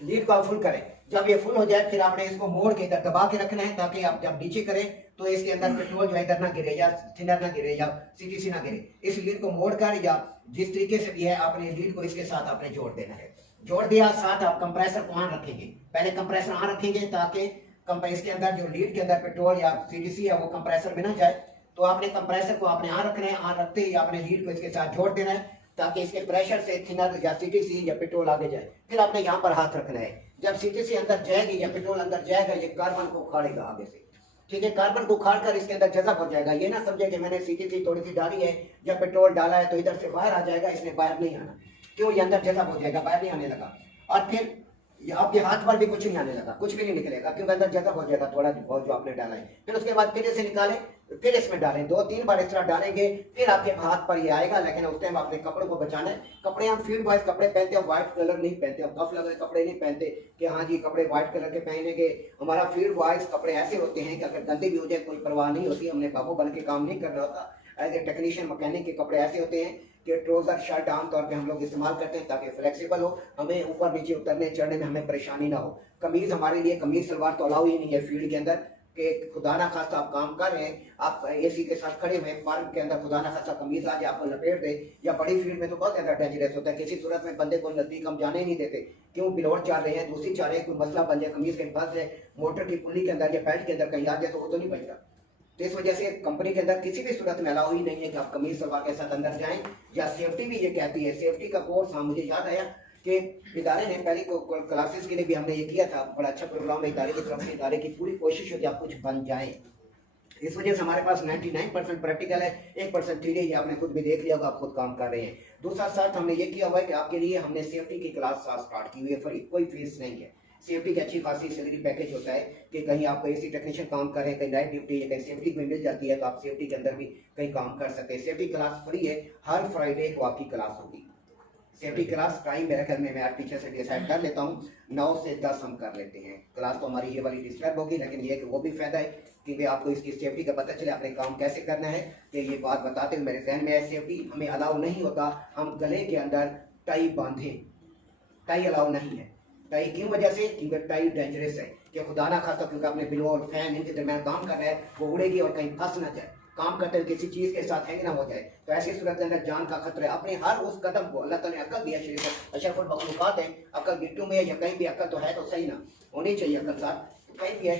लीड को फुल करें, जब ये फुल हो जाए फिर आपने इसको मोड़ के इधर दबा के रखना है ताकि आप जब नीचे करें तो इसके अंदर पेट्रोल जो इधर ना गिरे या थिनर ना गिरे या CTC ना गिरे। इस लीड को मोड़कर या जिस तरीके से भी है आपने लीड को इसके साथ आपने जोड़ देना है। जोड़ दिया, साथ आप कंप्रेसर को ऑन रखेंगे। पहले कंप्रेसर ऑन रखेंगे ताकि इसके अंदर जो लीड के अंदर पेट्रोल या CTC है वो कंप्रेसर में ना जाए। तो आपने कंप्रेसर को आपने यहाँ रखना है, यहाँ रखते ही आपने लीड को इसके साथ जोड़ देना है ताकि इसके प्रेशर से थिनर या सीटीसी या पेट्रोल आगे जाए। फिर आपने यहाँ पर हाथ रखना है, जब सीटीसी अंदर जाएगी या पेट्रोल अंदर जाएगा ये कार्बन को उखाड़ेगा आगे से, ठीक है। कार्बन को उखाड़ कर इसके अंदर जज़ब हो जाएगा। ये ना समझे कि मैंने सीटीसी थोड़ी सी डाली है या पेट्रोल डाला है तो इधर से बाहर आ जाएगा, इसने बाहर नहीं आना, क्यों, ये अंदर जज़ब हो जाएगा, बाहर नहीं आने लगा। और फिर आपके हाथ पर भी कुछ नहीं आने लगा, कुछ भी नहीं निकलेगा, क्योंकि अंदर जज़ब हो जाएगा थोड़ा बहुत जो आपने डाला है। फिर उसके बाद फिर इसे निकालें, फिर इसमें डालें, 2-3 बार इस तरह डालेंगे, फिर आपके हाथ पर ये आएगा। लेकिन उस टाइम अपने कपड़ों को बचाना है। कपड़े हम फील्ड वाइज कपड़े पहनते हैं, व्हाइट कलर नहीं पहनते, हम कफ लगे कपड़े नहीं पहनते कि हाँ जी कपड़े व्हाइट कलर के पहनेंगे। हमारा फील्ड वाइज कपड़े ऐसे होते हैं कि अगर गंदे भी हो जाए कोई परवाह नहीं होती, हमने बाबू बन के काम नहीं करना होता। एज ए टेक्नीशियन मैकेनिक के कपड़े ऐसे होते हैं कि ट्राउजर शर्ट आमतौर पे हम लोग इस्तेमाल करते हैं ताकि फ्लेक्सिबल हो, हमें ऊपर नीचे उतरने चढ़ने में हमें परेशानी ना हो। कमीज हमारे लिए, कमीज सलवार तो अलाउ ही नहीं है फील्ड के अंदर कि खुदा ना खास्ता आप काम कर रहे हैं, आप एसी के साथ खड़े हुए पार्क के अंदर, खुदा ना खास्ता कमीज आज आपको लपेट दे, या बड़ी फील्ड में तो बहुत ज्यादा डेंजरस होता है। किसी सूरत में बंदे को नजदीक हम जाने नहीं देते, क्यों, बिलोर चाह रहे हैं, दूसरी चाह रहे हैं, कोई मसला बन जाए, कमीज के फंस जाए, मोटर की पुल्ली के अंदर या बेल्ट के अंदर कहीं आ जाए तो वो तो नहीं बचता। तो इस वजह से कंपनी के अंदर किसी भी सूरत में अलाउ ही नहीं है कि आप कमीज सलवार के साथ अंदर जाएं। या सेफ्टी भी ये कहती है, सेफ्टी का कोर्स, हाँ मुझे याद आया कि इदारे ने पहले क्लासेस के लिए भी हमने ये किया था, बड़ा अच्छा प्रोग्राम है इदारे की तरफ से। इदारे की पूरी कोशिश होती है आप कुछ बन जाएं। इस वजह से हमारे पास 99% प्रैक्टिकल है, 1% थ्योरी है, आपने खुद भी देख लिया होगा, आप खुद काम कर रहे हैं। दूसरा साथ हमने ये किया हुआ है कि आपके लिए हमने सेफ्टी की क्लास स्टार्ट की हुई है, फ्री, कोई फीस नहीं है। सेफ्टी की अच्छी खासी सैलरी पैकेज होता है कि कहीं आपको एसी टेक्नीशियन काम कर रहे हैं, कहीं नाइट ड्यूटी है, कहीं सेफ्टी में मिल जाती है तो आप सेफ्टी के अंदर भी कहीं काम कर सकते हैं। सेफ्टी क्लास फ्री है, हर फ्राइडे को आपकी क्लास होगी। सेफ्टी क्लास टाइम मेरे घर में मैं टीचर से डिसाइड कर लेता हूँ, 9 से 10 हम कर लेते हैं। क्लास तो हमारी ये वाली डिस्टर्ब होगी, लेकिन ये कि वो भी फायदा है कि आपको इसकी सेफ्टी का पता चले, अपने काम कैसे करना है। कि ये बात बताते हुए मेरे जहन में है, सेफ्टी हमें अलाउ नहीं होता हम गले के अंदर टाई बांधें, टाई अलाउ नहीं है। टाई क्यों वजह से, क्योंकि टाई डेंजरस है कि खुदा ना खास्ता, क्योंकि अपने बिलोर फैन इनके दरमियान काम कर रहा है, वो उड़ेगी और कहीं फंस ना जाए, काम करते हुए किसी चीज के साथ हैंग ना हो जाए। तो ऐसी सूरत के अंदर जान का खतरा है। अपने हर उस कदम को अल्लाह ताला ने अकल दिया, अशरफुल मखलूकात है, अकल गिट्टू में या कहीं भी अकल तो है, तो सही ना होनी चाहिए अकल साथ, कहीं भी है,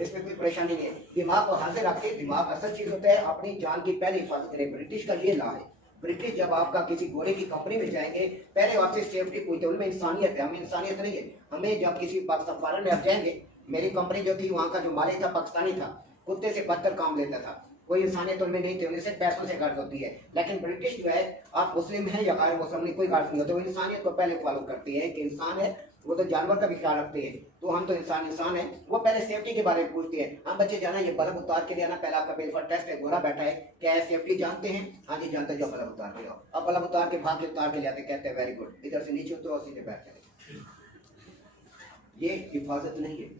इसमें कोई परेशानी नहीं है। दिमाग को हाजिर रखिए, दिमाग असल चीज होता है, अपनी जान की पहले हिफाजत करें। ब्रिटिश का ये ला है, ब्रिटिश जब आपका किसी घोड़े की कंपनी में जाएंगे पहले आपसे सेफ्टी पूछते, उनमें इंसानियत है, हमें इंसानियत नहीं है। हमें जब किसी पाकिस्तान फॉरन में आप जाएंगे, मेरी कंपनी जो थी वहाँ का जो मालिक था पाकिस्तानी था, कुत्ते से बदतर काम लेता था, कोई इंसानियत उनमें नहीं थी, उन्हें सिर्फ पैसों से गर्ज होती है। लेकिन ब्रिटिश जो है, आप मुस्लिम हैं या गैर मुस्लिम नहीं, कोई गर्ज नहीं होती, वो इंसानियत को पहले फॉलो करती है कि इंसान है, वो तो जानवर का भी ख्याल रखते हैं, तो हम तो इंसान है। वो पहले सेफ्टी के बारे में पूछते हैं, हम बच्चे जाना ये बल्ब उतार के देना, पहला आपका बिल्कुल टेस्ट है, गोरा बैठा है, क्या है सेफ्टी जानते हैं, हाँ जी जानते, जो बल्ब उतार के आओ। अब बल्ब उतार के भाग के उतार के लाते, कहते हैं वेरी गुड, इधर से नीचे उतरो, सीधे बैठ चले। ये हिफाजत नहीं है।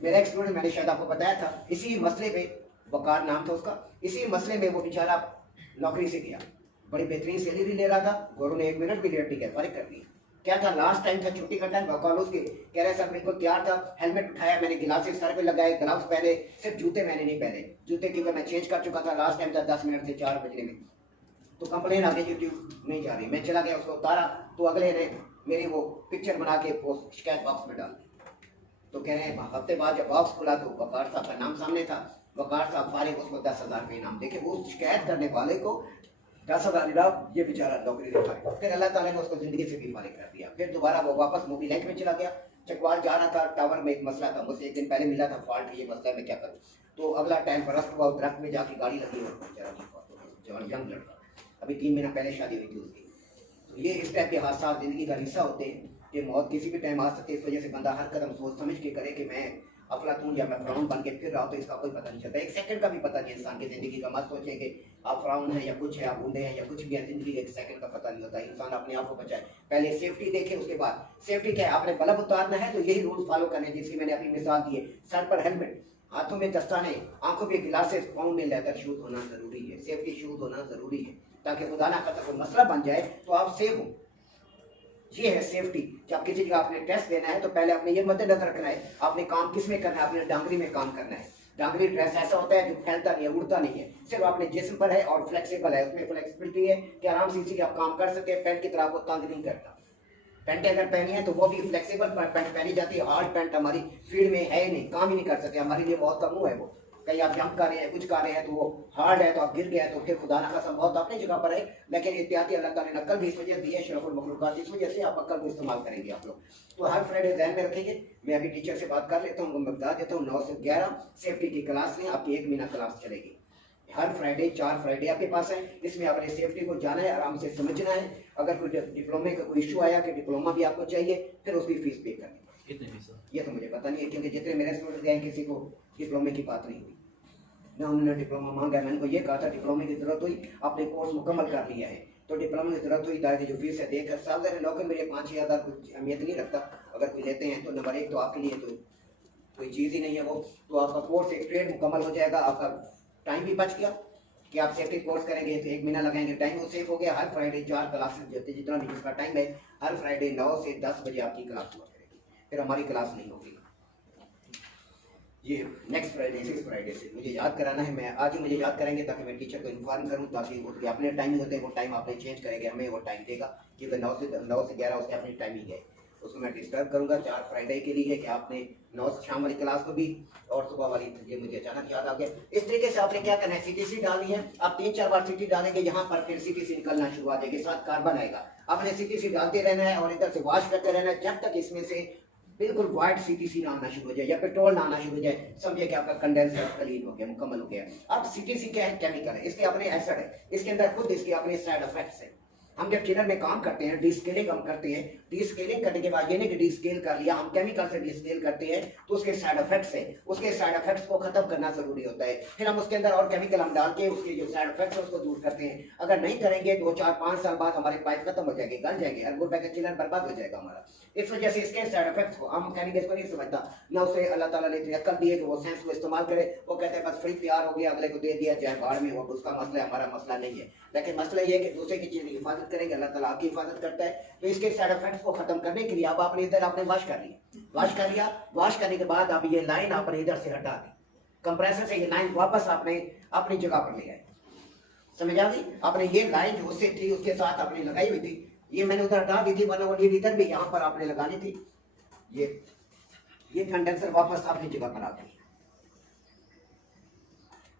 मेरा एक स्टूडेंट, मैंने शायद आपको बताया था, इसी मसले पे, वकार नाम था उसका, इसी मसले में वो बेचारा नौकरी से गया, बड़ी बेहतरीन सैलरी ले रहा था, गोरू ने 1 मिनट भी लेट नहीं किया, फारिग कर दिया। क्या था, लास्ट टाइम था, छुट्टी का टाइम, कॉलेज के, कह रहे सर बिल्कुल तैयार था, हेलमेट उठाया मैंने, गिलासेस सर पे लगाए, ग्लव्स पहने, सिर्फ जूते मैंने नहीं पहने, जूते क्योंकि मैं चेंज कर चुका था, लास्ट टाइम था 10 मिनट से 4 बजने में। तो कंप्लेन आ गई यूट्यूब नहीं जा रही, मैं चला गया, उसको उतारा, तो अगले ने मेरी वो पिक्चर बना के पोस्ट शिकायत बॉक्स में डाल दी। तो कह रहे हैं हफ्ते बाद जब बॉक्स खुला तो वकार साहब का नाम सामने था, वकार साहब फारिग, उसको 10,000 रुपये इनाम देखे। वो शिकायत करने वाले को 10,000 इनाम, ये बेचारा नौकरी नहीं पाया। फिर अल्लाह ताला ने उसको जिंदगी से भी फारिग कर दिया। फिर दोबारा वो वापस मूवी लैंड में चला गया, चकवाल जा रहा था, टावर में एक मसला था, मुझसे 1 दिन पहले मिला था, फॉल्ट ये मसला मैं क्या करूँ। तो अगला टाइम बरस्ट हुआ, दरख्त में जाके गाड़ी लगी और बेचारा जवान यंग लड़का, अभी 3 महीना पहले शादी हुई थी उसकी। तो ये इस टाइप के हादसा जिंदगी का हिस्सा होते हैं, ये मौत किसी भी टाइम आ सकती है। इस वजह से बंदा हर कदम सोच समझ के करे कि मैं अफलातून या मैं फ्राउन बन के फिर रहा हूँ, तो इसका कोई पता नहीं चलता, 1 सेकंड का भी पता नहीं इंसान की जिंदगी का। मत सोचे कि आप फ्राउन है या कुछ है, आप बूढ़े हैं या कुछ भी है, जिंदगी 1 सेकंड का पता नहीं होता। इंसान अपने आप को बचाए, पहले सेफ्टी देखे, उसके बाद सेफ्टी क्या है, आपने बल्ब उतारना है तो यही रूल फॉलो करने, जिसकी मैंने अपनी मिसाल दी है। सर पर हेलमेट, हाथों में दस्ताने, आंखों में गिलासेस, पाँव में लेदर शूज होना जरूरी है, सेफ्टी शूज होना जरूरी है, ताकि खुदा ना खास्ता कोई मसला बन जाए तो आप सेफ हो। ये है सेफ्टी। जब किसी जगह आपने टेस्ट देना है तो पहले आपने ये मद्देनजर रखना है, आपने काम किस में करना है, आपने डांगरी में काम करना है। डांगरी ड्रेस ऐसा होता है जो फैलता नहीं है, उड़ता नहीं है, सिर्फ अपने जिस्म पर है और फ्लेक्सिबल है, उसमें फ्लेक्सिबिलिटी है कि आराम से इसी आप काम कर सकते हैं। पैंट की तरह आपको तंग नहीं करता। पैंट अगर पहनी है तो वो भी फ्लेक्सिबल पैंट पहनी जाती है, हार्ड पैंट हमारी फील्ड में है ही नहीं, काम ही नहीं कर सकते, हमारे लिए बहुत कम है वो। कहीं आप जंप कर रहे हैं, कुछ कर रहे हैं तो वो हार्ड है तो आप गिर गए तो फिर खुदा ना कसम बहुत अपनी जगह पर है, लेकिन एहतियाती अल्लाह ताला ने अक्ल भी इस वजह दी है, शरफुल मखलूकात, इस वजह से आप अक्ल को इस्तेमाल करेंगे आप लोग। तो हर फ्राइडे ध्यान में रखेंगे। मैं अभी टीचर से बात कर लेता हूँ, उनको मैं बता देता हूँ 9 से 11 सेफ्टी की क्लास में आपकी 1 महीना क्लास चलेगी। हर फ्राइडे 4 फ्राइडे आपके पास है, इसमें आपने सेफ्टी को जाना है, आराम से समझना है। अगर कोई डिप्लोमे का कोई इशू आया कि डिप्लोमा भी आपको चाहिए, फिर उसकी फीस पे करनी है। कितनी फीस है? ये तो मुझे पता नहीं है, क्योंकि जितने मेरे स्टूडेंट गए किसी को डिप्लोमे की बात नहीं हुई ना, उन्होंने डिप्लोमा मांगा है। मैंने को ये कहा था डिप्लोमे की जरूरत हुई, आपने कोर्स मुकम्मल कर लिया है तो डिप्लोमा की जरूरत हुई, दायरे जो फीस है देकर साल दर लोग मेरे 5-6 हज़ार कुछ अहमियत नहीं रखता। अगर कोई लेते हैं तो नंबर 1 तो आपके लिए तो कोई चीज़ ही नहीं है वो, तो आपका कोर्स एक ट्रेड मुकम्मल हो जाएगा, आपका टाइम भी बच गया कि आप सेफ्टी कोर्स करेंगे तो 1 महीना लगाएंगे, टाइम वो सेफ हो गया। हर फ्राइडे 4 क्लासेस देते, जितना भी जिसका टाइम है, हर फ्राइडे 9 से 10 बजे आपकी क्लास हुआ करेगी, फिर हमारी क्लास नहीं होगी। ये नेक्स्ट फ्राइडे इस फ्राइडे से मुझे याद कराना है, मैं आज ही मुझे याद कराएंगे ताकि मैं टीचर को इन्फॉर्म करूं, ताकि उसके अपने टाइमिंग होते हैं वो टाइम आपने चेंज करेंगे, हमें वो टाइम देगा क्योंकि 9 से 11 उसकी अपनी टाइमिंग है, उसको मैं डिस्टर्ब करूंगा। 4 फ्राइडे के लिए है कि आपने 9 से शाम वाली क्लास को भी और सुबह वाली, ये मुझे अचानक याद आ गया। इस तरीके से आपने क्या करना है, सीटीसी डालनी है, आप 3-4 बार सीटी डालेंगे, यहाँ पर फिर सीटीसी निकलना शुरू आ जाएगी, साथ कार्बन आएगा, आपने सीटीसी डालते रहना है और इधर से वॉश करते रहना है जब तक इसमें से बिल्कुल व्हाइट सीटीसी ना आना शुरू हो जाए या पेट्रोल ना आना शुरू हो जाए, समझिए कि आपका कंडेंसर क्लीन हो गया, मुकम्मल हो गया। अब सीटीसी क्या है, केमिकल है, इसके अपने एसिड है, इसके अंदर खुद इसके अपने साइड इफेक्ट्स है। हम जब चिलर में काम करते हैं, डीस्केलिंग हम करते हैं, डीस्केलिंग करने के बाद ये नहीं कि डीस्केल कर लिया, हम केमिकल से डीस्केल करते हैं तो उसके साइड इफेक्ट्स है, उसके साइड इफेक्ट्स को खत्म करना जरूरी होता है। फिर हम उसके अंदर और केमिकल हम डाल के उसके जो साइड इफेक्ट्स है उसको दूर करते हैं। अगर नहीं करेंगे 2-4-5 साल बाद हमारे पाइप खत्म हो जाएंगे, गल जाएंगे, हर गुड का चिलर बर्बाद हो जाएगा हमारा। इस वजह से इसके साइड इफेक्ट्स को हम कहेंगे इसको नहीं समझता ना, उसे अल्लाह ताला ने इतनी अक्ल दी है कि वो सेंस को इस्तेमाल करे। वो कहते हैं बस फ्री प्यार हो गया, अगले को दे दिया जाए बाहर में, वो उसका मसला है, हमारा मसला नहीं है। लेकिन मसला ये है कि दूसरे की चीज की हिफाजत करेंगे, अल्लाह ताला आपकी हिफाजत करता है। तो इसके साइड इफेक्ट्स को खत्म करने के लिए अब आपने इधर आपने वॉश कर लिया, वॉश कर लिया, वॉश करने के बाद अब ये लाइन आपने इधर से हटा दी, कंप्रेसर से ये लाइन वापस आपने अपनी जगह पर ले आए, समझ आ गई? आपने ये लाइन जो उससे थी उसके साथ आपने लगाई हुई थी, ये मैंने उधर हटा दी थी, वरना वो लीड इधर भी यहाँ पर आपने लगानी थी। ये कंडेंसर वापस अपनी जगह पर आ गई,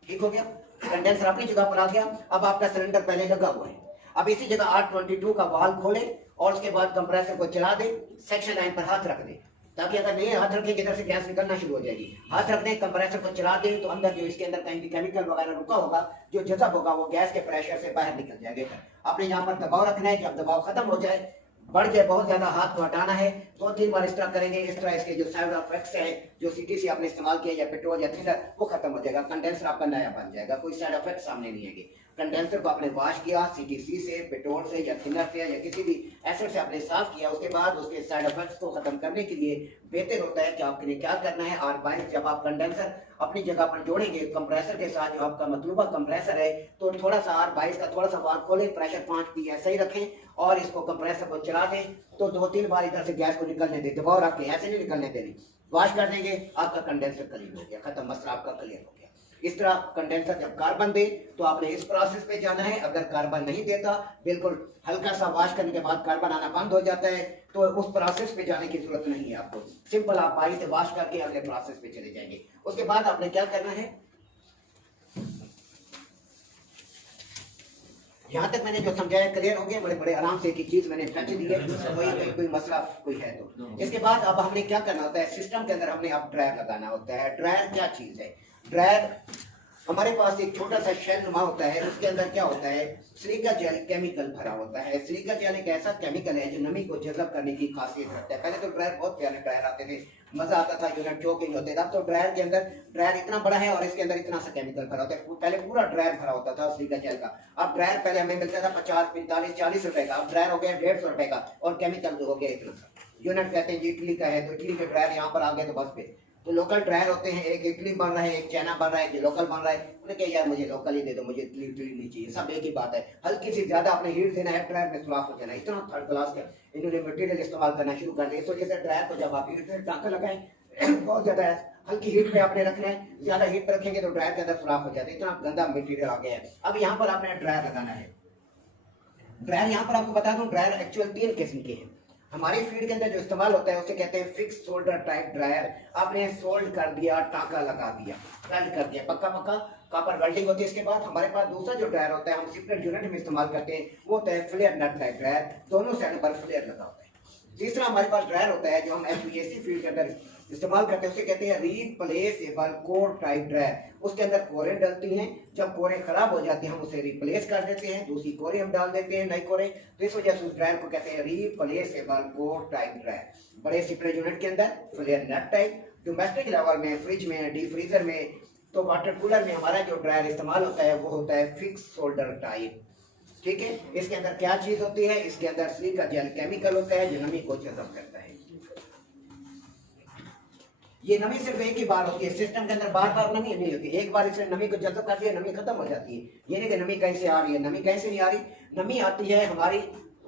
ठीक हो गया, कंडेंसर अपनी जगह पर आ गया। अब आपका सिलेंडर पहले लगा हुआ है, अब इसी जगह 822 का वाल्व खोले और उसके बाद कंप्रेसर को चला दे, सेक्शन लाइन पर हाथ रख दे, ताकि अगर नहीं हाथ रखेंगे इधर से गैस निकलना शुरू हो जाएगी। हाथ रख दें, कंप्रेसर को चला दें तो अंदर जो इसके अंदर कहीं भी केमिकल वगैरह रुका होगा, जो जज़ब होगा वो गैस के प्रेशर से बाहर निकल जाएगा। आपने यहाँ पर दबाव रखना है, जब दबाव खत्म हो जाए, बढ़ जाए बहुत ज्यादा, हाथ को हटाना है, 2-3 बार इस तरह करेंगे, इस तरह इसके जो साइड इफेक्ट्स है, जो सीटीसी आपने इस्तेमाल किया या पेट्रोल या थिनर, वो खत्म हो जाएगा, कंडेंसर आपका नया बन जाएगा, कोई साइड इफेक्ट सामने नहीं आएंगे। कंडेंसर को आपने वॉश किया, सीटीसी से, पेट्रोल से या थिनर से या किसी भी एसिड से आपने साफ किया, उसके बाद उसके साइड इफेक्ट्स को खत्म करने के लिए बेहतर होता है कि आपके लिए क्या करना है। R22 जब आप कंडेंसर अपनी जगह पर जोड़ेंगे कंप्रेसर के साथ, जो आपका मतलूबा कंप्रेसर है, तो थोड़ा सा R22 का थोड़ा सा वाल्व खोलें, प्रेशर 5 PSI रखें और इसको कंप्रेसर को चला दें, तो 2-3 बार इधर से गैस को निकलने दें, दबाव रख के, ऐसे नहीं निकलने देनी, वॉश कर देंगे, आपका कंडेंसर क्लीन हो गया, खत्म, मसला आपका क्लियर हो गया। इस तरह कंडेंसर जब कार्बन दे तो आपने इस प्रोसेस पे जाना है। अगर कार्बन नहीं देता, बिल्कुल हल्का सा वॉश करने के बाद कार्बन आना बंद हो जाता है, तो उस प्रोसेस पे जाने की जरूरत नहीं है आपको, सिंपल आप पानी से वॉश करके अगले प्रोसेस पे चले जाएंगे। उसके बाद आपने क्या करना है, यहाँ तक मैंने जो समझाया क्लियर हो गया, बड़े बड़े आराम से एक चीज मैंने टच दी है, कोई मसला कोई है तो। इसके बाद अब हमने क्या करना होता है, सिस्टम के अंदर हमने अब ड्रायर लगाना होता है। ड्रायर क्या चीज है, ड्रायर हमारे पास एक छोटा सा शेल नुमा होता है, उसके अंदर क्या होता है, सिलिका जेल केमिकल भरा होता है। सिलिका जेल एक ऐसा केमिकल है जो नमी को जज़ब करने की खासियत रखता है। पहले तो ड्रायर बहुत प्यारे ड्रायर आते थे, मजा आता था, यूनिट चोकिंग होते थे। अब तो ड्रायर के अंदर, ड्रायर इतना बड़ा है और इसके अंदर इतना सा केमिकल भरा होता है। पहले पूरा ड्रायर भरा होता था सिलिका जेल का। अब ड्रायर पहले हमें मिलता था 50, 45, 40 रुपए का, अब ड्रायर हो गया 150 रुपए का और केमिकल हो गया इतना सा। यूनिट कहते हैं जी इटली का है तो इटली के ड्रायर यहाँ पर आ गए तो बस पे। तो लोकल ड्रायर होते हैं, एक इटली बन रहा है, एक चाइना बन रहा है, एक लोकल बन रहा है। उन्हें कहा यार मुझे लोकल ही दे दो, मुझे इटली नहीं चाहिए, सब एक ही बात है। हल्की सी ज्यादा आपने हीट देना है, ड्रायर में सुराख हो जाना है। इतना थर्ड क्लास का इन्होंने मटेरियल इस्तेमाल करना शुरू कर दिया। इस वजह से ड्रायर को जब आप हीट में टाँका लगाएं बहुत ज्यादा हल्की हीट पे आपने रखना है, ज्यादा हीट पे रखेंगे तो ड्रायर के अंदर सुराख हो जाता है। इतना गंदा मटेरियल आ गया है। अब यहाँ पर आपने ड्रायर लगाना है। ड्रायर यहाँ पर आपको बता दूं, ड्रायर एक्चुअल 3 किस्म के हैं। हमारी फीड के अंदर जो इस्तेमाल होता है उसे कहते हैं फिक्स शोल्डर टाइप ड्रायर। आपने सोल्ड कर दिया, टाका लगा दिया, वेल्ड कर दिया, पक्का पक्का कॉपर वेल्डिंग होती है। इसके बाद हमारे पास दूसरा जो ड्रायर होता है हम सिपरेट यूनिट में इस्तेमाल करते हैं, वो होता है फ्लेयर नट टाइप ड्रायर, दोनों साइड पर फ्लेयर लगा होता है। तीसरा हमारे पास ड्रायर होता है जो हम एचवीएसी फील्ड के अंदर इस्तेमाल करते हैं, उसे कहते हैं रिप्लेसेबल कोर टाइप ड्रायर। उसके अंदर कोरें डलती हैं, जब कोरें खराब हो जाती हैं हम उसे रिप्लेस कर देते हैं, दूसरी कोरें हम डाल देते हैं, नई कोरें। तो इस वजह से उस ड्रायर को कहते हैं रिप्लेसेबल कोर टाइप ड्रायर। बड़े सिपरेट यूनिट के अंदर फ्लेयर नट टाइप, डोमेस्टिक लेवल में, फ्रिज में, डीप फ्रीजर में, तो वाटर कूलर में हमारा जो ड्रायर इस्तेमाल होता है वो होता है फिक्स शोल्डर टाइप। ठीक है, इसके अंदर क्या चीज होती है, इसके अंदर सिलिका जेल केमिकल होता है जो नमी को जज़ब करता है। ये नमी सिर्फ एक ही बार होती है, सिस्टम के अंदर बार बार नमी नहीं होती। एक बार इसने नमी को जज़ब कर दिया, नमी खत्म हो जाती है। ये नहीं कि नमी कहीं से आ रही है, नमी कहीं से नहीं आ रही, नमी आती है हमारी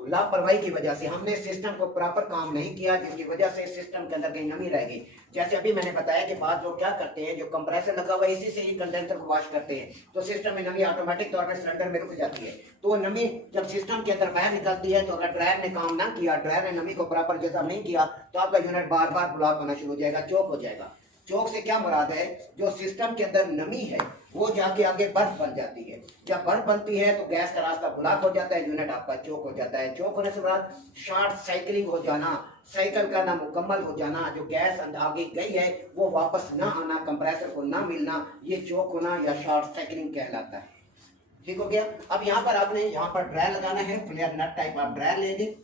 लापरवाही की वजह से। हमने सिस्टम को प्रॉपर काम नहीं किया, जिसकी वजह से सिस्टम के अंदर कहीं नमी रह गई। जैसे अभी मैंने बताया कि बाद लोग क्या करते हैं, जो कंप्रेसर लगा हुआ है इसी से ही कंडेंसर को वॉश करते हैं, तो सिस्टम में नमी ऑटोमेटिक तौर पर सिलेंडर में रुक जाती है। तो वो नमी जब सिस्टम के अंदर बाहर निकलती है, तो अगर ड्रायर ने काम ना किया, ड्रायर ने नमी को प्रॉपर जज़ब नहीं किया, तो आपका यूनिट बार बार ब्लॉक होना शुरू हो जाएगा, चोक हो जाएगा। चोक से क्या मुराद है, जो सिस्टम के अंदर नमी है वो जाके आगे बर्फ बन जाती है। जब बर्फ बनती है तो गैस का रास्ता ब्लॉक हो जाता है, यूनिट आपका चोक हो जाता है। चोक होने से मुराद शॉर्ट साइकिलिंग हो जाना, साइकिल का ना मुकम्मल हो जाना, जो गैस आगे गई है वो वापस ना आना, कंप्रेसर को ना मिलना, ये चोक होना या शॉर्ट साइकिलिंग कहलाता है। ठीक हो गया। अब यहाँ पर आपने यहाँ पर ड्रायर लगाना है, फ्लेयर नट टाइप आप ड्रायर लेंगे।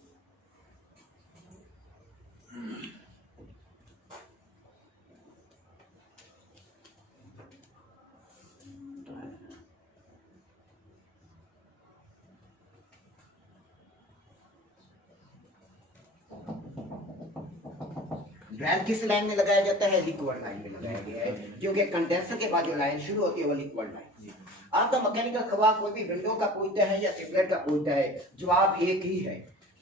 ड्रायर किस लाइन में लगाया जाता है, लिक्विड लाइन में लगाया गया है, क्योंकि कंडेंसर के बाद जो लाइन शुरू होती है वो लिक्विड लाइन। आपका मैकेनिकल खवा कोई भी विंडो का पूछता है या सिपरेट का पूछता है, जवाब एक ही है।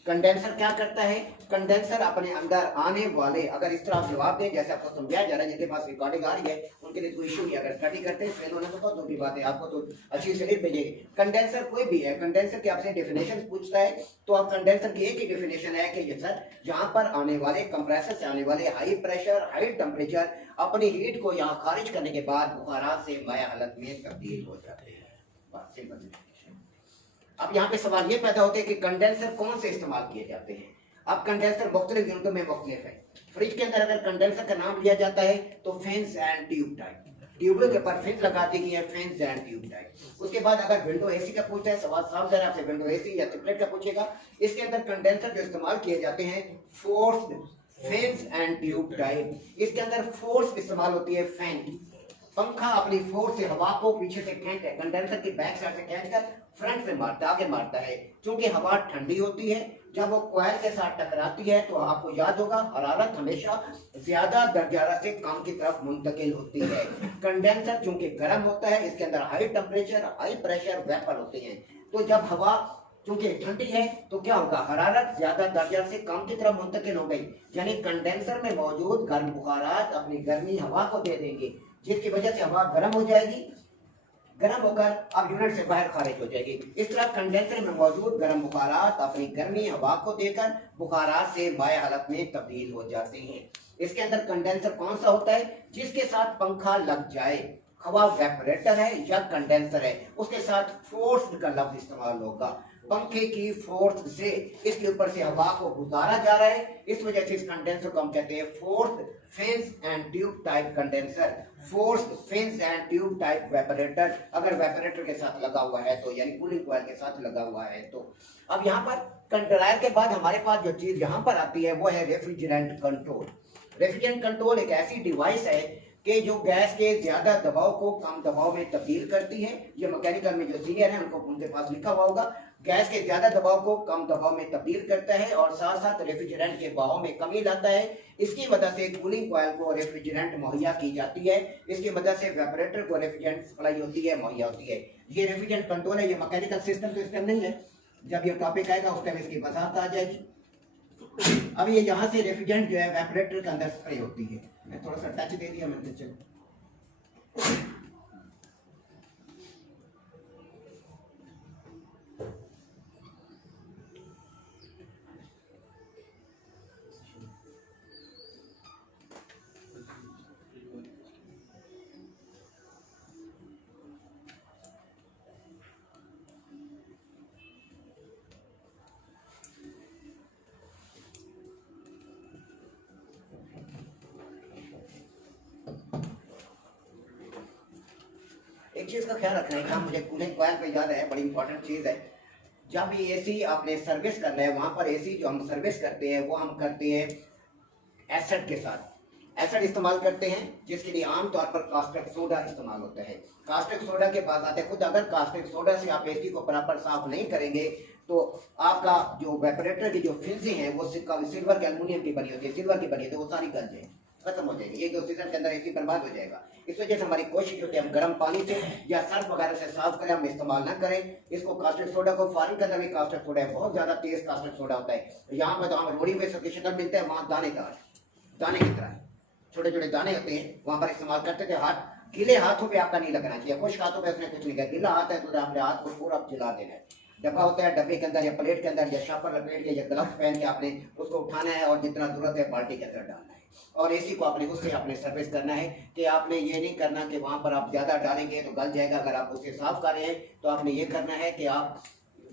कंडेंसर क्या करता है, कंडेंसर अपने अंदर आने वाले, अगर इस तरह आप जवाब दें जैसे आपको समझाया जा रहा है, जिनके पास रिकॉर्डिंग आ रही है उनके लिए कोई इशू नहीं, अगर स्टडी करते हैं फेल होने तो बहुत दूर की बात है, आपको तो अच्छी स्लिप भेजेगी। कंडेंसर कोई भी है, कंडेंसर की आपसे डेफिनेशन पूछता है तो आप कंडेंसर की एक ही डेफिनेशन है कि ये सर जहां पर आने वाले कंप्रेसर से आने वाले हाई प्रेशर हाई टेम्परेचर अपनी हीट को यहाँ खारिज करने के बाद बुखारात से माया हालत में तब्दील हो जाते हैं। बात सिंपल। अब यहाँ पे सवाल ये पैदा होते हैं कि कंडेंसर कौन से इस्तेमाल किए जाते हैं। अब कंडेंसर मुख्तलिफ यूनिटों में मुख्तलिफ है। फ्रिज के अंदर अगर कंडेंसर का नाम लिया जाता है तो फेंस एंड ट्यूब टाइप, ट्यूबों के ऊपर फेंस लगा दी गई है, फेंस एंड ट्यूब टाइप। उसके बाद अगर विंडो एसी का पूछता है, सवाल साफ जरा आपसे विंडो एसी या ट्रिपलेट का पूछेगा, इसके अंदर कंडेंसर जो इस्तेमाल किए जाते हैं forced fans and tube type. इसके अंदर फोर्स इस्तेमाल होती है फैन की, पंखा अपनी फोर्स से हवा को पीछे से खींच है, कंडेंसर की बैक साइड से खींचकर फ्रंट से मारता आगे मारता है। क्योंकि हवा ठंडी होती है, जब वो कॉइल के साथ टकराती है तो आपको याद होगा हरारत हमेशा ज्यादा दर्जा से कम की तरफ मुंतकिल होती है। कंडेंसर चूंकि गर्म होता है, इसके अंदर high temperature high pressure vapour होते हैं, तो जब हवा चूंकि ठंडी है तो क्या होगा, हरारत ज्यादा दर्जा से कम की तरफ मुंतकिल हो गई, यानी कंडेंसर में मौजूद गर्म बुखारात अपनी गर्मी हवा को दे देंगे, जिसकी वजह से हवा गर्म हो जाएगी, गर्म होकर अब यूनिट से बाहर खारिज हो जाएगी। इस तरह कंडेंसर में मौजूद गर्म बुखारात अपनी गर्मी हवा को देकर बुखारात से माया हालत में तब्दील हो जाते हैं। इसके अंदर कंडेंसर कौन सा होता है, जिसके साथ पंखा लग जाए, हवा वेपरेटर है या कंडेंसर है, उसके साथ फोर्स्ड का लफ्ज इस्तेमाल होगा। पंखे की फोर्स से इसके ऊपर से हवा को गुजारा जा रहा है, इस वजह से इस कंडेंसर को हम कहते हैं forced fans and tube type condenser, forced fans and tube type evaporator. अगर वेपरेटर के साथ लगा हुआ है तो यानी कूलिंग कॉइल के साथ लगा हुआ है तो। अब यहाँ पर ड्रायर के बाद हमारे पास जो चीज यहाँ पर आती है वो है रेफ्रिजरेंट कंट्रोल। रेफ्रिजरेंट कंट्रोल एक ऐसी डिवाइस है कि जो गैस के ज्यादा दबाव को कम दबाव में तब्दील करती है। ये मैकेनिकल में जो सीनियर है उनको उनके पास लिखा हुआ होगा, गैस के ज्यादा दबाव को कम दबाव में तब्दील करता है और साथ साथ रेफ्रिजरेंट के बहाव में कमी लाता है। इसकी वजह से कूलिंग कॉइल को रेफ्रिजरेंट मुहैया की जाती है, इसकी वजह से वेपरेटर को रेफ्रिजरेंट सप्लाई होती है, मुहैया होती है। ये रेफ्रिजरेंट कंट्रोल है, ये मैकेनिकल सिस्टम तो इस टाइम नहीं है, जब ये टॉपिक आएगा उस टाइम इसकी वजाहत आ जाएगी। अब ये यहाँ से रेफ्रिजरेंट जो है वेपरेटर के अंदर स्प्रे होती है। मैं थोड़ा सा टच दे दिया मैंने, चलो एक चीज़ का ख्याल रखना है कि हाँ, मुझे कूलिंग कॉइल पे याद है, बड़ी इंपॉर्टेंट चीज़ है। जब ये एसी आपने सर्विस करना है, वहाँ पर एसी जो हम सर्विस करते हैं वो हम करते हैं एसिड के साथ। एसिड इस्तेमाल करते हैं जिसके लिए आमतौर पर कास्टिक सोडा इस्तेमाल होता है। कास्टिक सोडा के पास आते हैं, खुद अगर कास्टिक सोडा से आप एसी को प्रॉपर साफ नहीं करेंगे तो आपका जो वेपरेटर की जो फिंसी हैं वो सिल्वर के एल्युमिनियम की बनी होती है, सिल्वर की बनी होती है, वो सारी गल जाएगी, खत्म हो जाएगी, एक दो सीजन के अंदर एसी बर्बाद हो जाएगा। इस वजह से हमारी कोशिश होती है हम गर्म पानी से या सर्फ वगैरह से साफ करें, हम इस्तेमाल ना करें इसको। कास्टिक सोडा को फॉरेन के अंदर भी कास्टिक सोडा है, बहुत ज्यादा तेज कास्टिक सोडा होता है। यहाँ पर तो हम रोड़ी में सफिशिएंट मिलते हैं, वहाँ दाने की तरह छोटे छोटे दाने होते हैं, वहां पर इस्तेमाल करते थे। हाथ गीले हाथों पे आपका नहीं लगना चाहिए, खुश्क हाथों पे उसने कुछ नहीं किया। गीला हाथ है तो आपने हाथ को पूरा जला देना है। डब्बा होता है, डब्बे के अंदर या प्लेट के अंदर या शापर लपेट के या ग्लव्स पहन के आपने उसको उठाना है और जितना जरूरत है बाल्टी के अंदर डालना है। और एसी को आपने उससे आपने सर्विस करना है कि आपने ये नहीं करना कि वहां पर आप ज्यादा डालेंगे तो गल जाएगा। अगर आप उससे साफ कर रहे हैं तो आपने ये करना है कि आप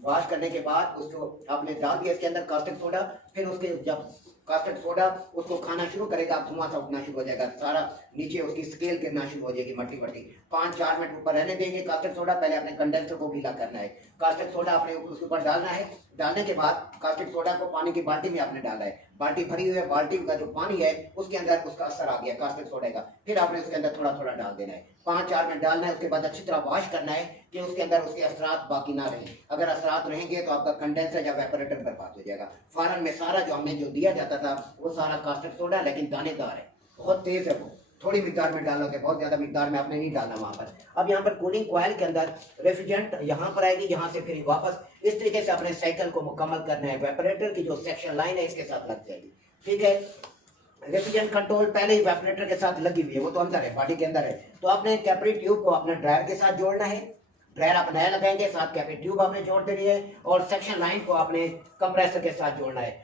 वॉश करने के बाद उसको आपने डाल दिया इसके अंदर कास्टिक सोडा, फिर उसके जब कास्टिक सोडा उसको खाना शुरू करेगा, धुआं सा उठना शुरू हो जाएगा, सारा नीचे उसकी स्केल गिरना शुरू हो जाएगी, मट्टी मट्टी। 5-4 मिनट ऊपर रहने देंगे कास्टिक सोडा। पहले अपने कंडेंसर को गीला करना है, कास्टिक सोडा आपने उसके ऊपर डालना है। डालने के बाद कास्टिक सोडा को पानी की बाल्टी में आपने डाला है, बाल्टी भरी हुई है, बाल्टी का जो पानी है उसके अंदर उसका असर आ गया कास्टिक सोडा का, फिर आपने उसके अंदर थोड़ा थोड़ा डाल देना है। 5-4 मिनट डालना है, उसके बाद अच्छी तरह वॉश करना है कि उसके अंदर उसके असरात बाकी ना रहे। अगर असरात रहेंगे तो आपका कंडेंसर या वेपरेटर बर्बाद हो जाएगा। फॉरन में सारा जो हमें जो दिया जाता था वो सारा कास्टिक सोडा, लेकिन दानेदार है, बहुत तेज है, वो थोड़ी मिकदार में डालोगे, बहुत ज्यादा मिकदार में आपने नहीं डालना वहां पर। अब यहाँ पर कूलिंग कॉइल के अंदर रेफ्रिजरेंट यहाँ पर आएगी, यहाँ से फिर वापस इस तरीके से अपने साइकिल को मुकम्मल करना है। वेपरेटर की जो सेक्शन लाइन है इसके साथ लग जाएगी, ठीक है। रेफ्रिजरेंट कंट्रोल पहले ही वेपरेटर के साथ लगी हुई है, वो तो अंदर है, बॉडी के अंदर है। तो आपने कैपिलरी ट्यूब को अपने ड्रायर के साथ जोड़ना है, ड्रायर आप नया लगाएंगे, साथ कैपिलरी ट्यूब आपने जोड़ देनी है और सेक्शन लाइन को आपने कंप्रेसर के साथ जोड़ना है।